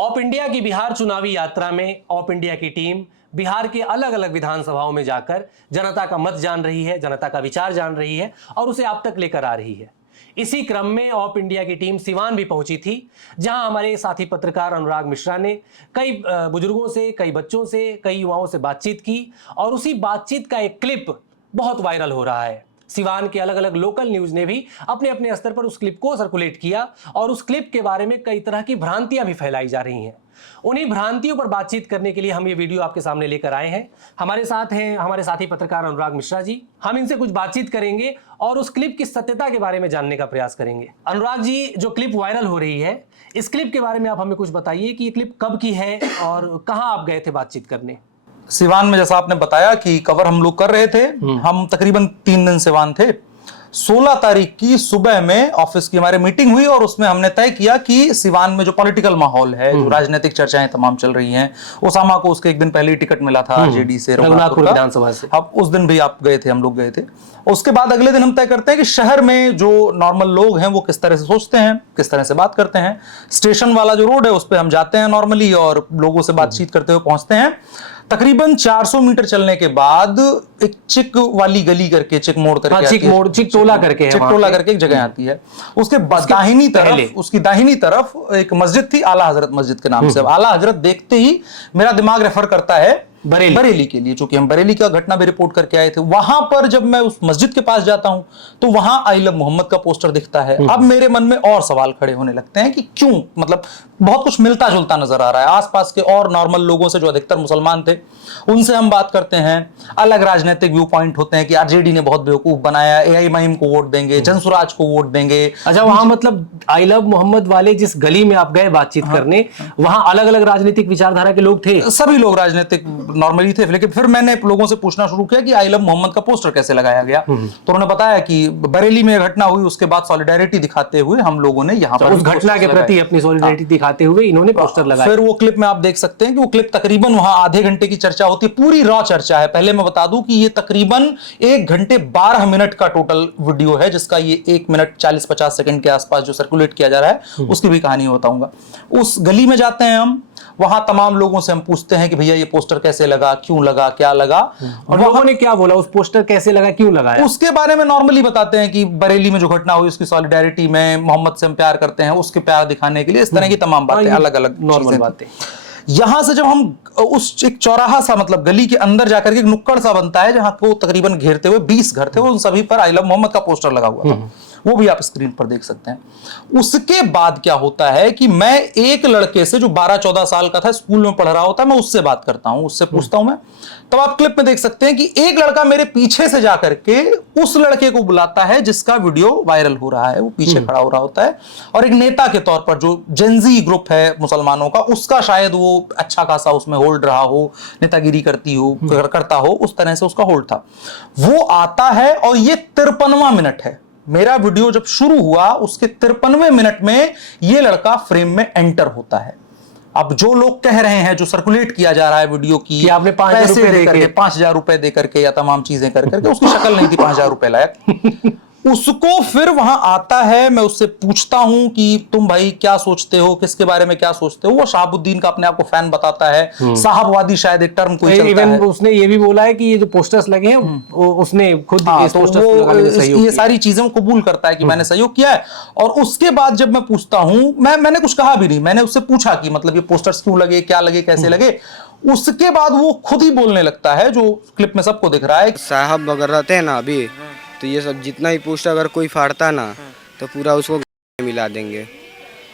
Op India की बिहार चुनावी यात्रा में ऑप इंडिया की टीम बिहार के अलग अलग विधानसभाओं में जाकर जनता का मत जान रही है, जनता का विचार जान रही है और उसे आप तक लेकर आ रही है। इसी क्रम में ऑप इंडिया की टीम सिवान भी पहुंची थी, जहां हमारे साथी पत्रकार अनुराग मिश्रा ने कई बुजुर्गों से, कई बच्चों से, कई युवाओं से बातचीत की और उसी बातचीत का एक क्लिप बहुत वायरल हो रहा है। सिवान के अलग अलग लोकल न्यूज ने भी अपने अपने स्तर पर उस क्लिप को सर्कुलेट किया और उस क्लिप के बारे में कई तरह की भ्रांतियां भी फैलाई जा रही हैं। उन्हीं भ्रांतियों पर बातचीत करने के लिए हम ये वीडियो आपके सामने लेकर आए हैं। हमारे साथ हैं हमारे साथी पत्रकार अनुराग मिश्रा जी। हम इनसे कुछ बातचीत करेंगे और उस क्लिप की सत्यता के बारे में जानने का प्रयास करेंगे। अनुराग जी, जो क्लिप वायरल हो रही है, इस क्लिप के बारे में आप हमें कुछ बताइए कि ये क्लिप कब की है और कहाँ आप गए थे बातचीत करने? सिवान में जैसा आपने बताया कि कवर हम लोग कर रहे थे, हम तकरीबन 3 दिन सिवान थे। 16 तारीख की सुबह में ऑफिस की हमारी मीटिंग हुई और उसमें हमने तय किया कि सिवान में जो पॉलिटिकल माहौल है, जो राजनीतिक चर्चाएं तमाम चल रही हैं, ओसामा को उसके एक दिन पहले ही टिकट मिला था आरजेडी से, रघुनाथपुर विधानसभा से। अब उस दिन भी आप गए थे, हम लोग गए थे। उसके बाद अगले दिन हम तय करते हैं कि शहर में जो नॉर्मल लोग हैं वो किस तरह से सोचते हैं, किस तरह से बात करते हैं। स्टेशन वाला जो रोड है उस पर हम जाते हैं नॉर्मली और लोगों से बातचीत करते हुए पहुंचते हैं। तकरीबन 400 मीटर चलने के बाद एक चिक वाली गली करके, चिक मोड़ करके, चिकटोला करके एक जगह आती है। उसके दाहिनी तरफ, उसकी दाहिनी तरफ एक मस्जिद थी, आला हजरत मस्जिद के नाम से। आला हजरत देखते ही मेरा दिमाग रेफर करता है बरेली के लिए, चूंकि हम बरेली का घटना भी रिपोर्ट करके आए थे। वहां पर जब मैं उस मस्जिद के पास जाता हूं तो वहां आई लव मोहम्मद का पोस्टर दिखता है। अब मेरे मन में और सवाल खड़े होने लगते हैं कि क्यों, मतलब बहुत कुछ मिलता जुलता नजर आ रहा है। आसपास के और नॉर्मल लोगों से, जो अधिकतर मुसलमान थे, उनसे हम बात करते हैं। अलग राजनीतिक व्यू पॉइंट होते हैं कि आरजेडी ने बहुत बेवकूफ बनाया, एआईएमआईएम को वोट देंगे, जनसुराज को वोट देंगे। अच्छा, वहां मतलब आई लव मोहम्मद वाले जिस गली में आप गए बातचीत करने, वहां अलग अलग राजनीतिक विचारधारा के लोग थे? सभी लोग राजनीतिक नॉर्मली थे, लेकिन फिर मैंने लोगों से पूछना शुरू किया कि आई लव मोहम्मद का पोस्टर कैसे लगाया गया। तो उन्होंने बताया कि बरेली में घटना हुई, उसके बाद सॉलिडेरिटी दिखाते हुए हम लोगों ने यहाँ पर उस घटना के प्रति अपनी सॉलिडेरिटी दिखाते हुए इन्होंने पोस्टर लगाया। फिर वो क्लिप में आप देख सकते हैं कि वो क्लिप तकरीबन वहां आधे घंटे की चर्चा होती है, पूरी रॉ चर्चा है। पहले मैं बता दूं कि ये तकरीबन 1 घंटे 12 मिनट का टोटल वीडियो है, जिसका ये 1 मिनट 40-50 सेकंड के आसपास जो सर्कुलेट किया जा रहा है उसकी भी कहानी बताऊंगा। उस गली में जाते हैं हम, वहां तमाम लोगों से हम पूछते हैं कि भैया ये पोस्टर कैसे लगा, क्यों लगा, क्या लगा, और लोगों ने क्या बोला, उस पोस्टर कैसे लगा, क्यों लगाया, उसके बारे में नॉर्मली बताते हैं कि बरेली में जो घटना हुई उसकी सॉलिडेरिटी में, मोहम्मद से हम प्यार करते हैं, उसके प्यार दिखाने के लिए, इस तरह की तमाम बातें, अलग अलग नॉर्मल बातें। यहां से जब हम उस एक चौराहा सा, मतलब गली के अंदर जाकर के एक नुक्कड़ सा बनता है जहां को तकरीबन घेरते हुए 20 घर थे, उन सभी पर आई लव मोहम्मद का पोस्टर लगा हुआ था। वो भी आप स्क्रीन पर देख सकते हैं। उसके बाद क्या होता है कि मैं एक लड़के से जो 12-14 साल का था, स्कूल में पढ़ रहा होता है, मैं उससे बात करता हूं, उससे पूछता हूं मैं। तब आप क्लिप में देख सकते हैं कि एक लड़का मेरे पीछे से जाकर के उस लड़के को बुलाता है जिसका वीडियो वायरल हो रहा है। वो पीछे खड़ा हो रहा होता है और एक नेता के तौर पर, जो जेनजी ग्रुप है मुसलमानों का, उसका शायद वो अच्छा खासा उसमें होल्ड रहा हो, नेतागिरी करता हो, उस तरह से उसका होल्ड था। वो आता है और ये 53वां मिनट है। मेरा वीडियो जब शुरू हुआ उसके 53वें मिनट में ये लड़का फ्रेम में एंटर होता है। अब जो लोग कह रहे हैं, जो सर्कुलेट किया जा रहा है वीडियो की, आपने 5,000 रुपए दे करके या तमाम चीजें कर करके, उसकी शक्ल नहीं थी 5,000 रुपए लायक। उसको फिर वहां आता है, मैं उससे पूछता हूं कि तुम भाई क्या सोचते हो, किसके बारे में क्या सोचते हो। वो शहाबुद्दीन का अपने आप को फैन बताता है, साहबवादी शायद एक टर्म कोई चलता है। उसने ये भी बोला है कि ये जो पोस्टर्स लगे हैं उसने खुद ये सारी चीजें कबूल करता है कि मैंने सहयोग किया है। और उसके बाद जब मैं पूछता हूं, मैंने कुछ कहा भी नहीं, मैंने उससे पूछा कि मतलब ये पोस्टर्स क्यों लगे, क्या लगे, कैसे लगे। उसके बाद वो खुद ही बोलने लगता है, जो क्लिप में सबको दिख रहा है। साहब अगर रहते हैं ना अभी, तो ये सब जितना ही पोस्टर अगर कोई फाड़ता ना तो पूरा उसको मिला देंगे,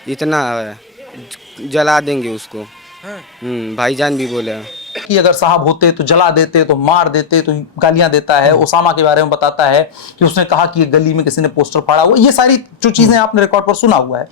इतना है, जला देंगे उसको। भाईजान भी बोले कि अगर साहब होते तो जला देते, तो मार देते, तो गालियां देता है। ओसामा के बारे में बताता है कि उसने कहा कि ये गली में किसी ने पोस्टर फाड़ा हुआ। ये सारी जो चीजें आपने रिकॉर्ड पर सुना हुआ है,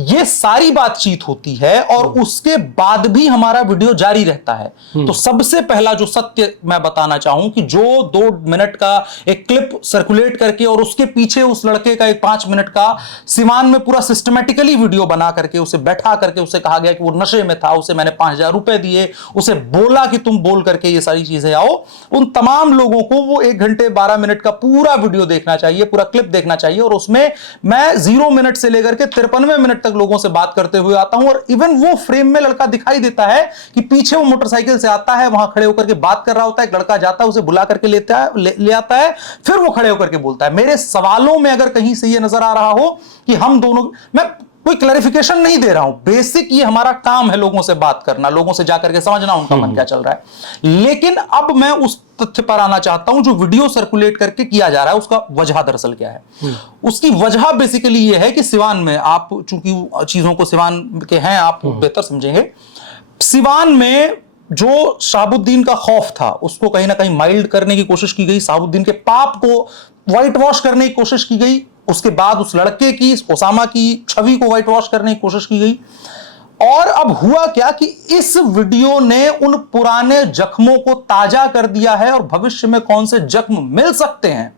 ये सारी बातचीत होती है और उसके बाद भी हमारा वीडियो जारी रहता है। तो सबसे पहला जो सत्य मैं बताना चाहूं कि जो 2 मिनट का एक क्लिप सर्कुलेट करके और उसके पीछे उस लड़के का एक 5 मिनट का सिवान में पूरा सिस्टमैटिकली वीडियो बना करके उसे बैठा करके उसे कहा गया कि वो नशे में था, उसे मैंने 5,000 रुपए दिए, उसे बोला कि तुम बोल करके ये सारी चीजें आओ, उन तमाम लोगों को वो 1 घंटे 12 मिनट का पूरा वीडियो देखना चाहिए, पूरा क्लिप देखना चाहिए। और उसमें मैं 0 मिनट से लेकर के 53 मिनट तक लोगों से बात करते हुए आता हूं, और इवन वो फ्रेम में लड़का दिखाई देता है कि पीछे वो मोटरसाइकिल से आता है, वहां खड़े होकर के बात कर रहा होता है, एक लड़का जाता है उसे बुला करके ले आता है, फिर वो खड़े होकर के बोलता है। मेरे सवालों में अगर कहीं से ये नजर आ रहा हो कि हम दोनों, मैं कोई क्लैरिफिकेशन नहीं दे रहा हूं, बेसिक ये हमारा काम है लोगों से बात करना, लोगों से जाकर के समझना उनका मन क्या चल रहा है। लेकिन अब मैं उस तथ्य पर आना चाहता हूं, जो वीडियो सर्कुलेट करके किया जा रहा है उसका वजह दरअसल क्या है। उसकी वजह बेसिकली ये है कि सिवान में, आप चूंकि चीजों को सिवान के हैं आप बेहतर समझेंगे, सिवान में जो शहाबुद्दीन का खौफ था उसको कहीं ना कहीं माइल्ड करने की कोशिश की गई, शहाबुद्दीन के पाप को व्हाइट वॉश करने की कोशिश की गई, उसके बाद उस लड़के की, ओसामा की छवि को व्हाइट वॉश करने की कोशिश की गई। और अब हुआ क्या कि इस वीडियो ने उन पुराने जख्मों को ताजा कर दिया है, और भविष्य में कौन से जख्म मिल सकते हैं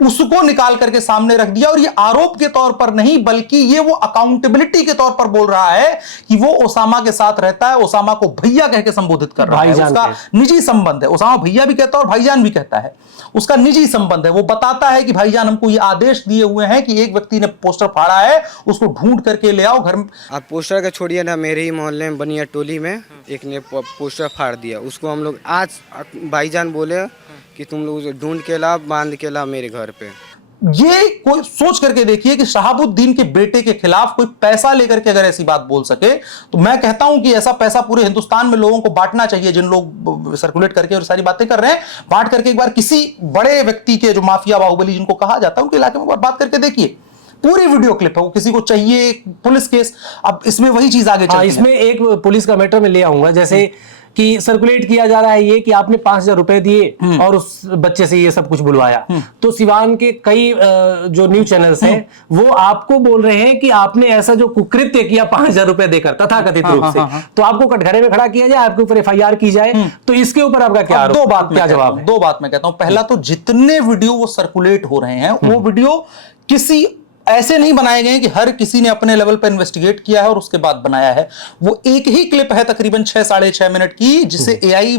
उसको निकाल करके सामने रख दिया। और ये आरोप के तौर पर नहीं, बल्कि ये वो अकाउंटेबिलिटी के तौर पर बोल रहा है कि वो ओसामा के साथ रहता है, ओसामा को भैया कह के संबोधित कर रहा है, उसका निजी संबंध है। ओसामा भैया भी कहता है और भाईजान भी कहता है, उसका निजी संबंध है। वो बताता है कि भाईजान हमको ये आदेश दिए हुए हैं कि एक व्यक्ति ने पोस्टर फाड़ा है, उसको ढूंढ करके ले आओ घर में। आप पोस्टर का छोड़िए ना, मेरे ही मोहल्ले में बनिया टोली में एक ने पोस्टर फाड़ दिया, उसको हम लोग आज भाईजान बोले कि तुम लोग उसे ढूंढ के ला, बांध के ला मेरे घर पे। ये कोई सोच करके देखिए कि शहाबुद्दीन के बेटे के खिलाफ कोई पैसा लेकर के अगर ऐसी बात बोल सके, तो मैं कहता हूं कि ऐसा पैसा पूरे हिंदुस्तान में लोगों को बांटना चाहिए। जिन लोग सर्कुलेट करके और सारी बातें कर रहे हैं, बांट करके एक बार किसी बड़े व्यक्ति के, जो माफिया बाहुबली जिनको कहा जाता है, उनके इलाके में बात करके देखिए। पूरी वीडियो क्लिप है, वो किसी को चाहिए पुलिस केस। अब इसमें वही चीज आगे चलती है। इसमें एक पुलिस का मैटर में ले आऊंगा, जैसे कि सर्कुलेट किया जा रहा है ये कि आपने 5,000 रुपए दिए और उस बच्चे से ये सब कुछ बुलवाया। तो सिवान के कई जो न्यूज चैनल्स हैं वो आपको बोल रहे हैं कि आपने ऐसा जो कुकृत्य किया 5,000 रुपए देकर तथाकथित रूप से, तो आपको कटघरे में खड़ा किया जाए, आपके ऊपर FIR की जाए। तो इसके ऊपर आपका क्या क्या जवाब है? दो बात मैं कहता हूं। पहला तो जितने वीडियो वो सर्कुलेट हो रहे हैं, वो वीडियो किसी ऐसे नहीं बनाए गए कि हर किसी ने अपने लेवल पर इन्वेस्टिगेट किया है और उसके बाद बनाया है। वो एक ही क्लिप है तकरीबन 6 साढ़े 6 मिनट की, जिसे AI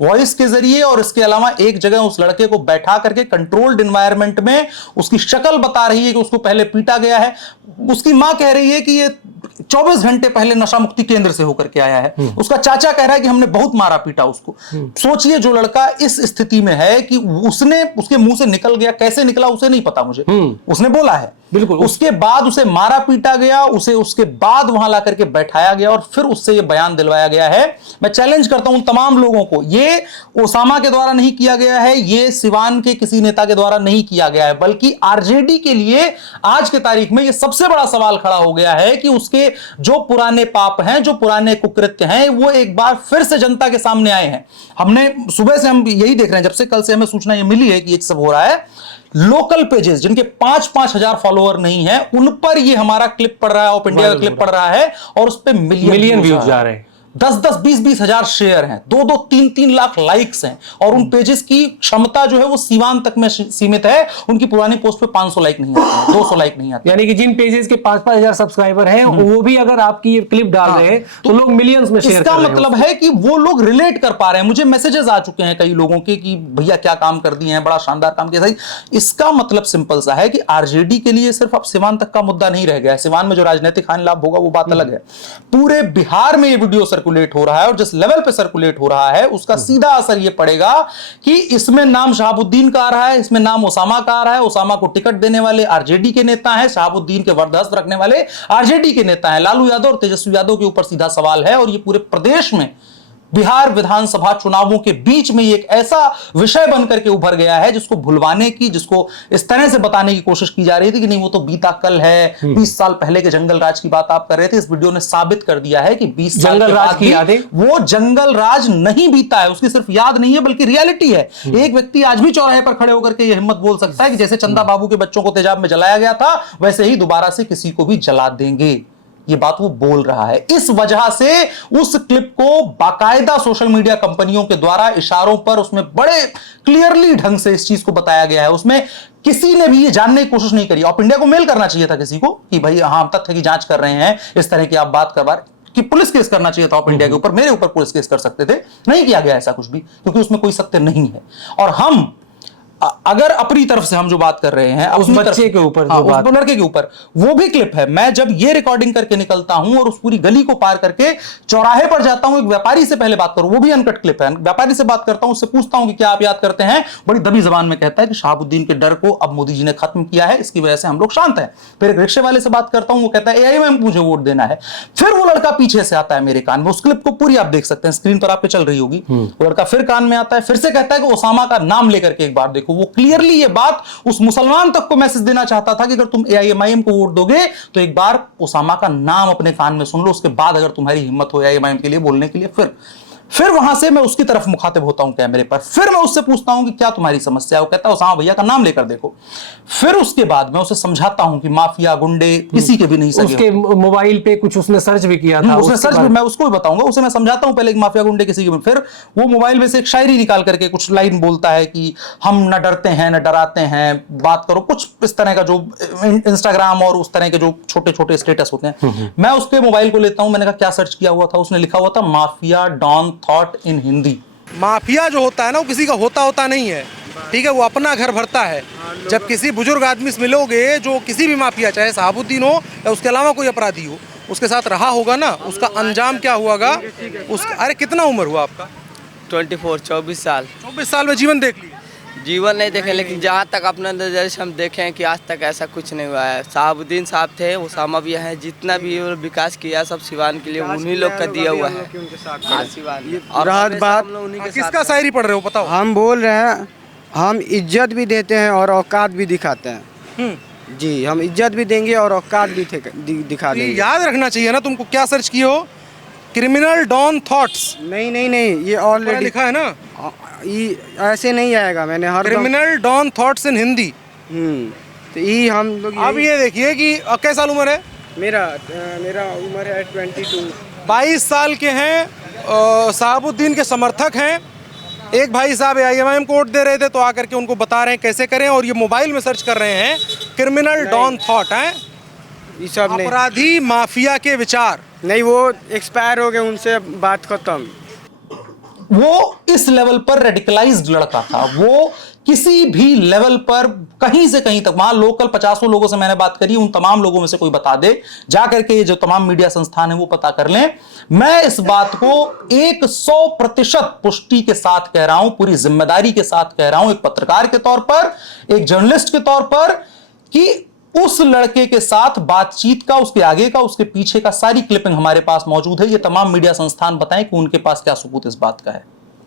वॉइस के जरिए और इसके अलावा एक जगह उस लड़के को बैठा करके कंट्रोल्ड एनवायरनमेंट में उसकी शक्ल बता रही है कि उसको पहले पीटा गया है। उसकी मां कह रही है कि ये 24 घंटे पहले नशा मुक्ति केंद्र से होकर के आया है। उसका चाचा कह रहा है कि हमने बहुत मारा पीटा उसको। सोचिए, जो लड़का इस स्थिति में है कि उसने, उसके मुंह से निकल गया, कैसे निकला उसे नहीं पता मुझे, उसने बोला है बिल्कुल। उसके बाद उसे मारा पीटा गया, उसे उसके बाद वहां ला करके बैठाया गया और फिर उससे ये बयान दिलवाया गया है। मैं चैलेंज करता हूं तमाम लोगों को, ये ओसामा के द्वारा नहीं किया गया है, ये सिवान के किसी नेता के द्वारा नहीं किया गया है, बल्कि RJD के लिए आज के तारीख में ये सबसे बड़ा सवाल खड़ा हो गया है कि उसके जो पुराने पाप हैं, जो पुराने कुकृत्य हैं, वो एक बार फिर से जनता के सामने आए हैं। हमने सुबह से हम यही देख रहे हैं, जब से कल से हमें सूचना ये मिली है कि ये सब हो रहा है, लोकल पेजेस जिनके 5-5 हजार फॉलोअर नहीं है, उन पर ये हमारा क्लिप पड़ रहा है, ऑफ इंडिया का क्लिप पड़ रहा है और उस पर मिलियन व्यूज जा रहे हैं। 10-10, 20-20 हजार शेयर हैं, 2-2, 3-3 लाख लाइक्स हैं, और उन पेजेस की क्षमता जो है वो सीवान तक में सीमित है। उनकी पुरानी पोस्ट पे 500 लाइक नहीं आते हैं, 200 लाइक नहीं आते। यानी कि जिन पेजेस के 5-5 हजार सब्सक्राइबर हैं, वो भी अगर आपकी ये क्लिप डाल रहे हैं तो लोग मिलियंस में शेयर कर रहे हैं। इसका मतलब है कि वो लोग रिलेट कर पा रहे हैं। मुझे मैसेजेस आ चुके हैं कई लोगों के कि भैया क्या काम कर दिए हैं, बड़ा शानदार काम किया। इसका मतलब सिंपल सा है कि RJD के लिए सिर्फ अब सिवान तक का मुद्दा नहीं रह गया है। सिवान में जो राजनीतिक हानि लाभ होगा वो बात अलग है। पूरे बिहार में ये वीडियो सर्कुलेट हो रहा है, और जिस लेवल पे सर्कुलेट हो रहा है उसका सीधा असर ये पड़ेगा कि इसमें नाम शहाबुद्दीन का आ रहा है, इसमें नाम ओसामा का आ रहा है। ओसामा को टिकट देने वाले RJD के नेता हैं, शहाबुद्दीन के वरदहस्त रखने वाले RJD के नेता हैं। लालू यादव और तेजस्वी यादव के ऊपर सीधा सवाल है, और ये पूरे प्रदेश में बिहार विधानसभा चुनावों के बीच में एक ऐसा विषय बनकर के उभर गया है जिसको भुलवाने की, जिसको इस तरह से बताने की कोशिश की जा रही थी कि नहीं वो तो बीता कल है, 20 साल पहले के जंगल राज की बात आप कर रहे थे। इस वीडियो ने साबित कर दिया है कि 20 साल के बाद की यादें, वो जंगल राज नहीं बीता है, उसकी सिर्फ याद नहीं है बल्कि रियलिटी है। एक व्यक्ति आज भी चौराहे पर खड़े होकर के ये हिम्मत बोल सकता है कि जैसे चंदा बाबू के बच्चों को तेजाब में जलाया गया था, वैसे ही दोबारा से किसी को भी जला देंगे। ये बात वो बोल रहा है। इस वजह से उस क्लिप को बाकायदा सोशल मीडिया कंपनियों के द्वारा इशारों पर उसमें बड़े क्लियरली ढंग से इस चीज को बताया गया है। उसमें किसी ने भी ये जानने की कोशिश नहीं करी। ऑफ इंडिया को मेल करना चाहिए था किसी को कि भाई हाँ, तथ्य की जांच कर रहे हैं, इस तरह की आप बात करवा, कि पुलिस केस करना चाहिए था ऑफ इंडिया के ऊपर, मेरे ऊपर पुलिस केस कर सकते थे, नहीं किया गया ऐसा कुछ भी, क्योंकि उसमें कोई सत्य नहीं है। और हम अगर अपनी तरफ से हम जो बात कर रहे हैं उस बच्चे के ऊपर, हाँ, उस लड़के के ऊपर, वो भी क्लिप है। मैं जब ये रिकॉर्डिंग करके निकलता हूं और उस पूरी गली को पार करके चौराहे पर जाता हूं, एक व्यापारी से पहले बात करूं, वो भी अनकट क्लिप है। व्यापारी से बात करता हूं, उससे पूछता हूं कि क्या आप याद करते हैं, बड़ी दबी जबान में कहता है कि शहाबुद्दीन के डर को अब मोदी जी ने खत्म किया है, इसकी वजह से हम लोग शांत हैं। फिर एक रिक्शे वाले से बात करता हूं, वो कहता है AIMIM मुझे वोट देना है। फिर वो लड़का पीछे से आता है मेरे कान में, उस क्लिप को पूरी आप देख सकते हैं, स्क्रीन पर आपके चल रही होगी। वो लड़का फिर कान में आता है, फिर से कहता है कि ओसामा का नाम लेकर के एक बार देखो। वो क्लियरली बात उस मुसलमान तक को मैसेज देना चाहता था कि अगर तुम AIMIM को वोट दोगे तो एक बार ओसामा का नाम अपने कान में सुन लो, उसके बाद अगर तुम्हारी हिम्मत हो AIMIM के लिए बोलने के लिए। फिर वहां से मैं उसकी तरफ मुखातिब होता हूं कैमरे पर, फिर मैं उससे पूछता हूं कि क्या तुम्हारी समस्या है। वो कहता है ओसामा भैया का नाम लेकर देखो। फिर उसके बाद मैं उसे समझाता हूं कि माफिया गुंडे किसी के भी नहीं सके। उसके मोबाइल पे कुछ उसने सर्च भी किया था, उसने सर्च भी, मैं उसको भी बताऊंगा, उसे मैं समझाता हूं पहले कि माफिया गुंडे किसी के। फिर वो मोबाइल में से एक शायरी निकाल करके कुछ लाइन बोलता है कि हम न डरते हैं न डराते हैं, बात करो, कुछ इस तरह का जो इंस्टाग्राम और उस तरह के जो छोटे छोटे स्टेटस होते हैं। मैं उसके मोबाइल को लेता हूं, मैंने कहा क्या सर्च किया हुआ था। उसने लिखा हुआ था mafia don thought in Hindi. Mafia जो होता है ना, वो किसी का होता नहीं है, ठीक है, वो अपना घर भरता है। जब किसी बुजुर्ग आदमी से मिलोगे जो किसी भी माफिया, चाहे शहाबुद्दीन हो या उसके अलावा कोई अपराधी हो, उसके साथ रहा होगा ना, उसका अंजाम क्या हुआगा। अरे कितना उम्र हुआ आपका? 24 साल। 24 साल में जीवन देख लिया? जीवन नहीं देखे, लेकिन जहाँ तक अपना नजर से हम देखें कि आज तक ऐसा कुछ नहीं हुआ है। शहाबुद्दीन साहब थे, ओसामा भी हैं, जितना भी विकास किया सब सिवान के लिए उन्हीं लोग का दिया हुआ है। और रात बात किसका शायरी पढ़ रहे हो बताओ? हम बोल रहे हैं, हम इज्जत भी देते हैं और औकात भी दिखाते हैं। जी, हम इज्जत भी देंगे और औकात भी दिखा देंगे। याद रखना चाहिए ना तुमको। क्या सर्च किए हो? Criminal don thoughts. नहीं, ये ऑलरेडी लिखा है ना, ये ऐसे नहीं आएगा। मैंने हर criminal don thoughts in Hindi. तो ये हम लोग अब ये देखिए कि कितने साल उम्र है? मेरा उम्र है 22। 22 साल के हैं, शहाबुद्दीन के समर्थक हैं। एक भाई साहब AIMIM को वोट दे रहे थे, तो आकर के उनको बता रहे हैं कैसे करें, और ये मोबाइल में सर्च कर रहे हैं क्रिमिनल डॉन थॉट हैं, ये सब नहीं, अपराधी माफिया के विचार। नहीं, वो एक्सपायर हो गए, उनसे बात खत्म। वो इस लेवल पर रेडिकलाइज्ड लड़का था। वो किसी भी लेवल पर कहीं से कहीं तक, वहां लोकल 50 लोगों से मैंने बात करी, उन तमाम लोगों में से कोई बता दे, जाकर के जो तमाम मीडिया संस्थान है वो पता कर लें। मैं इस बात को 100% पुष्टि के साथ कह रहा हूं, पूरी जिम्मेदारी के साथ कह रहा हूं, एक पत्रकार के तौर पर, एक जर्नलिस्ट के तौर पर, कि उस लड़के के साथ बातचीत का, उसके आगे का, उसके पीछे का सारी क्लिपिंग हमारे पास मौजूद है। ये तमाम मीडिया संस्थान बताएं कि उनके पास क्या सबूत इस बात का है।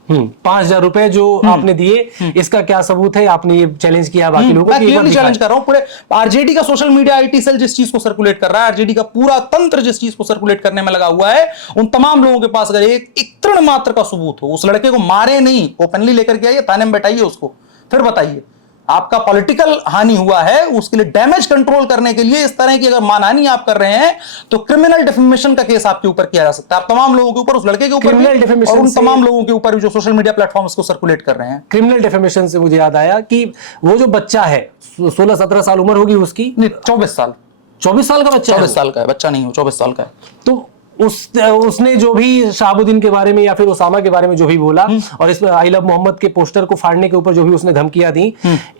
5,000 रुपए जो आपने दिए, इसका क्या सबूत है? आपने ये चैलेंज किया बाकी लोगों को? मैं क्लियरली चैलेंज कर रहा हूं। पूरे आरजेडी का सोशल मीडिया IT सेल जिस चीज को सर्कुलेट कर रहा है, आरजेडी का पूरा तंत्र जिस चीज को सर्कुलेट करने में लगा हुआ है, उन तमाम लोगों के पास अगर एक तृण मात्र का सबूत हो, उस लड़के को मारे नहीं, ओपनली लेकर के आइए, थाने में बैठाइए उसको, फिर बताइए आपका पॉलिटिकल हानि हुआ है, उसके लिए डैमेज कंट्रोल करने के लिए इस तरह की अगर मानहानि आप कर रहे हैं, तो क्रिमिनल डिफेमेशन का केस आपके ऊपर किया जा सकता है। आप तमाम लोगों के ऊपर, उस लड़के के ऊपर भी, और उन तमाम लोगों के ऊपर भी जो सोशल मीडिया प्लेटफॉर्म्स को सर्कुलेट कर रहे हैं। क्रिमिनल डिफेमेशन से मुझे याद आया कि वो जो बच्चा है, 16-17 साल उम्र होगी उसकी, 24 साल 24 साल का बच्चा, 24 साल का है बच्चा, नहीं हो 24 साल का है। तो उसने जो भी शहाबुद्दीन के बारे में या फिर ओसामा के बारे में जो भी बोला, और इस आई लव मोहम्मद के पोस्टर को फाड़ने के ऊपर जो भी उसने धमकियां दी,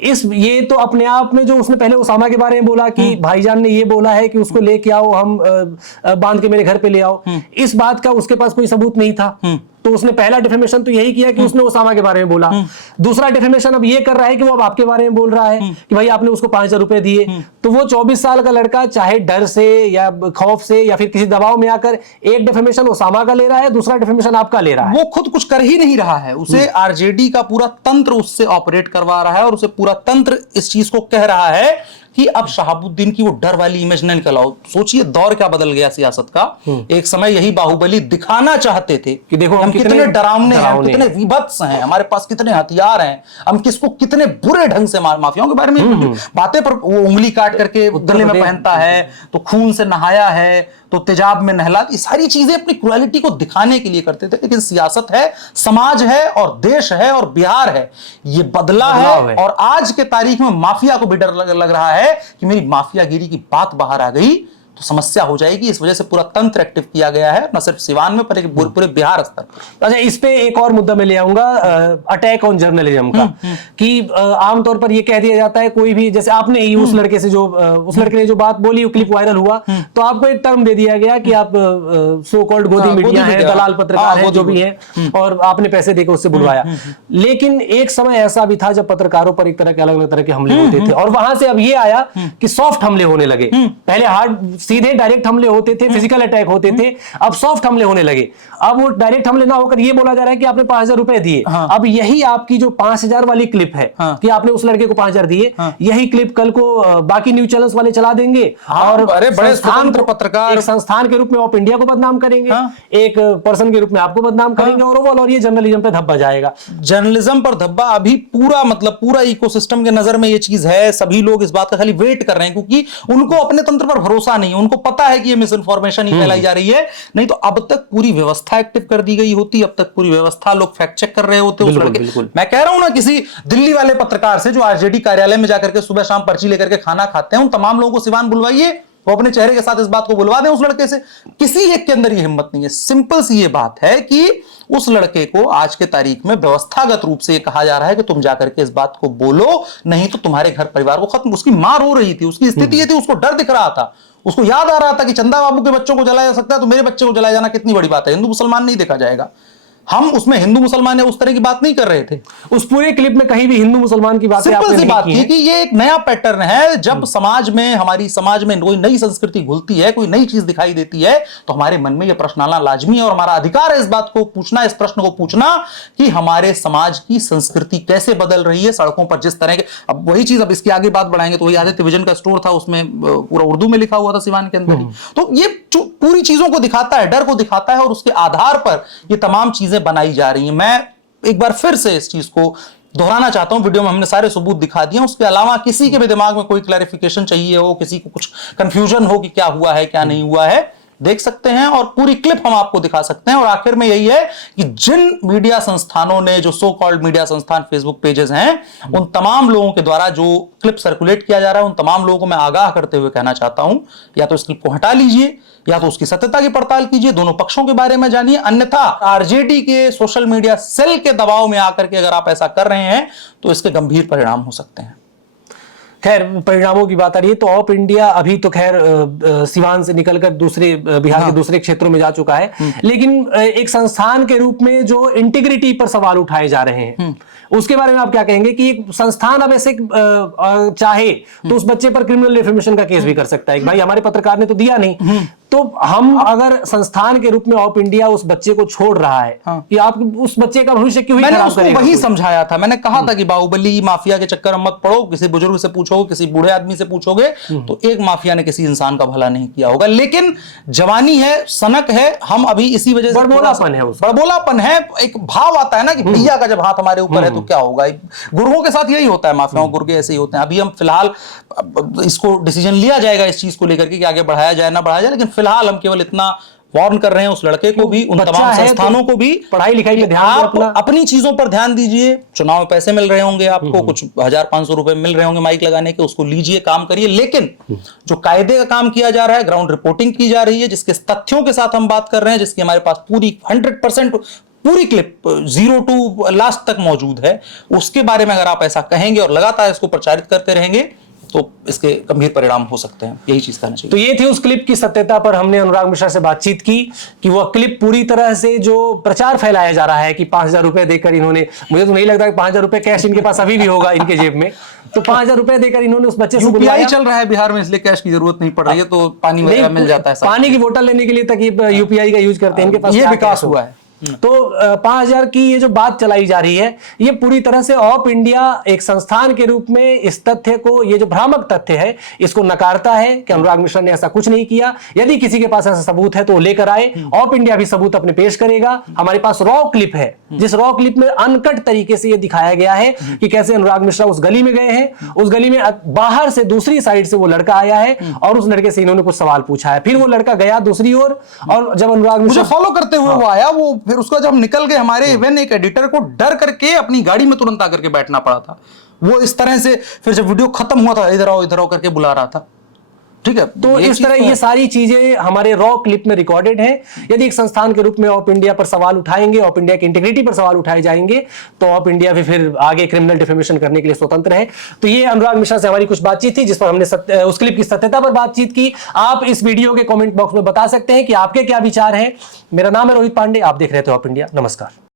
ये तो अपने आप में, जो उसने पहले ओसामा के बारे में बोला कि भाईजान ने ये बोला है कि उसको लेके आओ, हम बांध के मेरे घर पे ले आओ, इस बात का उसके पास कोई सबूत नहीं था। तो उसने पहला डिफेमेशन तो यही किया कि उसने ओसामा के बारे में बोला। दूसरा डिफेमेशन अब ये कर रहा है कि वो अब आपके बारे में बोल रहा है कि भाई आपने उसको 5,000 रुपए दिए। तो वो 24 साल का लड़का चाहे डर से या खौफ से या फिर किसी दबाव में आकर एक डिफेमेशन ओसामा का ले रहा है, दूसरा डिफेमेशन आपका ले रहा है। वो खुद कुछ कर ही नहीं रहा है, उसे आरजेडी का पूरा तंत्र उससे ऑपरेट करवा रहा है, और उसे पूरा तंत्र इस चीज को कह रहा है कि अब शहाबुद्दीन की वो डर वाली इमेज न निकलाओ। सोचिए दौर क्या बदल गया सियासत का। एक समय यही बाहुबली दिखाना चाहते थे कि देखो हम कितने डरावने हैं, कितने विभत्स हैं, हमारे पास कितने हथियार हैं, हम किसको कितने बुरे ढंग से माफियाओं के बारे में बातें पर, वो उंगली काट करके गले में पहनता है, तो खून से नहाया है, तो तेजाब में नहला, ये सारी चीजें अपनी क्रुएलिटी को दिखाने के लिए करते थे। लेकिन सियासत है, समाज है, और देश है, और बिहार है, ये बदला है। और आज के तारीख में माफिया को भी डर लग रहा है कि मेरी माफियागिरी की बात बाहर आ गई तो समस्या हो जाएगी। इस वजह से पूरा तंत्र एक्टिव किया गया है, न सिर्फ सिवान में पर पूरे बिहार स्तर पर। अच्छा, इस पे एक और मुद्दा मैं ले आऊंगा, अटैक ऑन जर्नलिज्म का, कि आमतौर पर ये कह दिया जाता है, कोई भी, जैसे आपने ही उस लड़के से जो उस लड़के ने जो बात बोली, वो क्लिप वायरल हुआ, तो आपको एक टर्म दे दिया गया कि आप सो कॉल्ड गोदी मीडिया है, दलाल पत्रकार है, जो भी है, और आपने पैसे देकर उससे बुलवाया। लेकिन एक समय ऐसा भी था जब पत्रकारों पर एक तरह के अलग अलग तरह के हमले होते थे, और वहां से अब ये आया कि सॉफ्ट हमले होने लगे। पहले हार्ड सीधे डायरेक्ट हमले होते थे, फिजिकल अटैक होते थे, अब सॉफ्ट हमले होने लगे। अब वो डायरेक्ट हमले ना होकर ये बोला जा रहा है कि आपने 5,000 रुपए दिए। अब यही आपकी जो 5,000 वाली क्लिप है कि आपने उस लड़के को 5,000 दिए, यही क्लिप कल को बाकी न्यूज चैनल्स वाले चला देंगे, और अरे बड़े स्वतंत्र पत्रकार एक संस्थान के रूप में ऑफ इंडिया को बदनाम करेंगे, एक पर्सन के रूप में आपको बदनाम करेंगे, और ये जर्नलिज्म पे धब्बा जाएगा। जर्नलिज्म पर धब्बा अभी पूरा, मतलब पूरा इकोसिस्टम के नजर में ये चीज है। सभी लोग इस बात का खाली वेट कर रहे हैं, क्योंकि उनको अपने तंत्र पर भरोसा नहीं है। उनको पता है कि ये मिस इन्फॉर्मेशन ही फैलाई जा रही है, नहीं तो अब तक पूरी व्यवस्था एक्टिव कर दी गई होती, अब तक पूरी व्यवस्था लोग फैक्ट चेक कर रहे होते। बिल्कुल। मैं कह रहा हूं ना, किसी दिल्ली वाले पत्रकार से जो आरजेडी कार्यालय में जाकर के सुबह शाम पर्ची लेकर के खाना खाते हैं, उन तमाम लोगों को सिवान बुलवाइए, वो अपने चेहरे के साथ इस बात को बुलवा दें उस लड़के से। किसी एक के अंदर ये हिम्मत नहीं है। सिंपल सी ये बात है कि उस लड़के को आज के तारीख में व्यवस्थागत रूप से कहा जा रहा है कि तुम जाकर के इस बात को बोलो, नहीं तो तुम्हारे घर परिवार को खत्म। उसकी मां रो रही थी, उसकी स्थिति ये थी, उसको डर दिख रहा था, उसको याद आ रहा था कि चंदा बाबू के बच्चों को जलाया जा सकता है, तो मेरे बच्चे को जलाया जाना कितनी बड़ी बात है, हिंदू मुसलमान नहीं देखा जाएगा। हम उसमें हिंदू मुसलमान है उस तरह की बात नहीं कर रहे थे। उस पूरे क्लिप में कहीं भी हिंदू मुसलमान की बातें आपने नहीं बात की थी कि ये एक नया पैटर्न है। जब समाज में, हमारी समाज में कोई नई संस्कृति घुलती है, कोई नई चीज दिखाई देती है, तो हमारे मन में यह प्रश्न आना लाजमी है, और हमारा अधिकार है इस बात को पूछना, इस प्रश्न को पूछना कि हमारे समाज की संस्कृति कैसे बदल रही है। सड़कों पर जिस तरह के, अब वही चीज, अब इसकी आगे बात बढ़ाएंगे तो वही आदित्य विजन का स्टोर था, उसमें पूरा उर्दू में लिखा हुआ था सिवान के अंदर ही। तो ये पूरी चीजों को दिखाता है, डर को दिखाता है, और उसके आधार पर ये तमाम चीजें बनाई जा रही हैं। मैं एक बार फिर से इस चीज को दोहराना चाहता हूं, वीडियो में हमने सारे सबूत दिखा दिए। उसके अलावा किसी के भी दिमाग में कोई क्लैरिफिकेशन चाहिए हो, किसी को कुछ कंफ्यूजन हो कि क्या हुआ है क्या नहीं हुआ है, देख सकते हैं, और पूरी क्लिप हम आपको दिखा सकते हैं। और आखिर में यही है कि जिन मीडिया संस्थानों ने, जो सो कॉल्ड मीडिया संस्थान, फेसबुक पेजेस हैं, उन तमाम लोगों के द्वारा जो क्लिप सर्कुलेट किया जा रहा है, उन तमाम लोगों को मैं आगाह करते हुए कहना चाहता हूं, या तो इस क्लिप को हटा लीजिए, या तो उसकी सत्यता की पड़ताल कीजिए, दोनों पक्षों के बारे में जानिए। अन्यथा आरजेडी के सोशल मीडिया सेल के दबाव में आकर के अगर आप ऐसा कर रहे हैं तो इसके गंभीर परिणाम हो सकते हैं। खैर, परिणामों की बात आ रही है तो ऑप इंडिया अभी तो खैर सिवान से निकलकर दूसरे बिहार के दूसरे क्षेत्रों में जा चुका है, लेकिन एक संस्थान के रूप में जो इंटीग्रिटी पर सवाल उठाए जा रहे हैं, उसके बारे में आप क्या कहेंगे कि एक संस्थान अब ऐसे चाहे तो उस बच्चे पर क्रिमिनल डिफेमेशन का केस भी कर सकता है, भाई हमारे पत्रकार ने तो दिया नहीं, तो हम अगर संस्थान के रूप में ऑप इंडिया उस बच्चे को छोड़ रहा है कि आप उस बच्चे का भविष्य क्यों मैंने खराब उसको करेगा? वही समझाया था, मैंने कहा था कि बाहुबली माफिया के चक्कर में मत पड़ो, किसी बुजुर्ग से पूछोगे, किसी बूढ़े आदमी से पूछोगे तो एक माफिया ने किसी इंसान का भला नहीं किया होगा। लेकिन जवानी है, सनक है, हम अभी इसी वजह से बड़बोलापन है, बड़बोलापन है, एक भाव आता है ना कि भैया का जब हाथ हमारे ऊपर है तो क्या होगा। गुरुओं के साथ यही होता है, माफियाओं गुर्गे ऐसे ही होते हैं। अभी हम फिलहाल इसको डिसीजन लिया जाएगा इस चीज को लेकर के कि आगे बढ़ाया जाए ना बढ़ाया जाए, लेकिन फिलहाल हम केवल इतना वार्न कर रहे हैं उस लड़के को भी, उन तमाम संस्थानों को भी, पढ़ाई लिखाई में ध्यान आप अपनी चीजों पर ध्यान दीजिए। चुनाव में पैसे मिल रहे होंगे आपको, कुछ 1,500 रुपए मिल रहे होंगे माइक लगाने के, उसको लीजिए, काम करिए। लेकिन जो कायदे का काम किया जा रहा है, ग्राउंड रिपोर्टिंग की जा रही है, जिसके तथ्यों के साथ हम बात कर रहे हैं, जिसकी हमारे पास पूरी 100% पूरी क्लिप 0 टू लास्ट तक मौजूद है, उसके बारे में अगर आप ऐसा कहेंगे और लगातार इसको प्रचारित करते रहेंगे तो इसके गंभीर परिणाम हो सकते हैं। यही चीज करना चाहिए। तो ये थी उस क्लिप की सत्यता पर हमने अनुराग मिश्रा से बातचीत की कि वह क्लिप पूरी तरह से जो प्रचार फैलाया जा रहा है कि 5,000 रुपए देकर इन्होंने, मुझे तो नहीं लगता कि 5,000 रुपए कैश इनके पास अभी भी होगा इनके जेब में, तो 5,000 रुपए देकर इन्होंने उस बच्चे से बुलवाया। चल रहा है बिहार में, इसलिए कैश की जरूरत नहीं पड़ रही है, तो पानी वगैरह मिल जाता है। पानी की बोतल लेने के लिए तक ये यूपीआई का यूज करते हैं, इनके पास ये विकास हुआ है। तो 5,000 की ये जो बात चलाई जा रही है, ये पूरी तरह से ऑप इंडिया एक संस्थान के रूप में इस तथ्य को, ये जो भ्रामक तथ्य है, इसको नकारता है कि अनुराग मिश्रा ने ऐसा कुछ नहीं किया। यदि किसी के पास ऐसा सबूत है तो वो लेकर आए, ऑप इंडिया भी सबूत अपने पेश करेगा। हमारे पास रॉ क्लिप है, जिस रॉ क्लिप में अनकट तरीके से ये दिखाया गया है कि कैसे अनुराग मिश्रा उस गली में गए हैं, उस गली में बाहर से दूसरी साइड से वो लड़का आया है और उस लड़के से इन्होंने कुछ सवाल पूछा है, फिर वो लड़का गया दूसरी ओर, और जब अनुराग मिश्रा फॉलो करते हुए वो आया, वो फिर उसका जब निकल गए, हमारे इवन एक एडिटर को डर करके अपनी गाड़ी में तुरंत आकर के बैठना पड़ा था। वो इस तरह से फिर जब वीडियो खत्म हुआ था, इधर आओ करके बुला रहा था। ठीक है, तो ये इस चीज़ तरह तो ये है। सारी चीजें हमारे रॉ क्लिप में रिकॉर्डेड है। यदि एक संस्थान के रूप में ऑप इंडिया पर सवाल उठाएंगे, ऑप इंडिया की इंटीग्रिटी पर सवाल उठाए जाएंगे, तो ऑप इंडिया भी फिर आगे क्रिमिनल डिफेमेशन करने के लिए स्वतंत्र है। तो ये अनुराग मिश्रा से हमारी कुछ बातचीत थी, जिस पर हमने उस क्लिप की सत्यता पर बातचीत की। आप इस वीडियो के कमेंट बॉक्स में बता सकते हैं कि आपके क्या विचार हैं। मेरा नाम है रोहित पांडे, आप देख रहे थे ऑप इंडिया। नमस्कार।